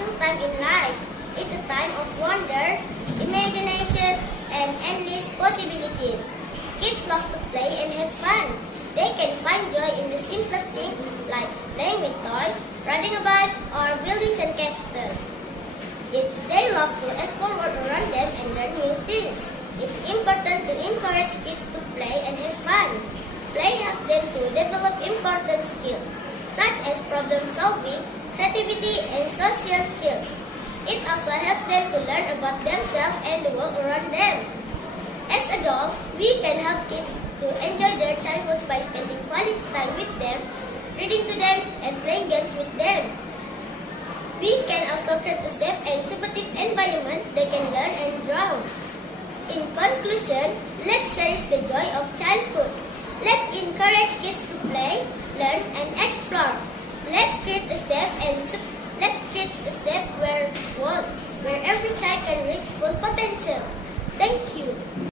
special time in life. It's a time of wonder, imagination, and endless possibilities. Kids love to play and have fun. They can find joy in the simplest things like playing with toys, riding a bike, or building sandcastles. They love to explore what around them and learn new things. It's important to encourage kids to play and have fun. Play helps them to develop important skills, such as problem solving, creativity, and social skills. It also helps them to learn about themselves and the world around them. As adults, we can help kids to enjoy their childhood by spending quality time with them, reading to them, and playing games with them. We can also create a safe and supportive environment they can learn and grow. In conclusion, let's cherish the joy of childhood. Let's encourage kids to play, learn, and explore. Let's create a safe world where every child can reach full potential. Thank you.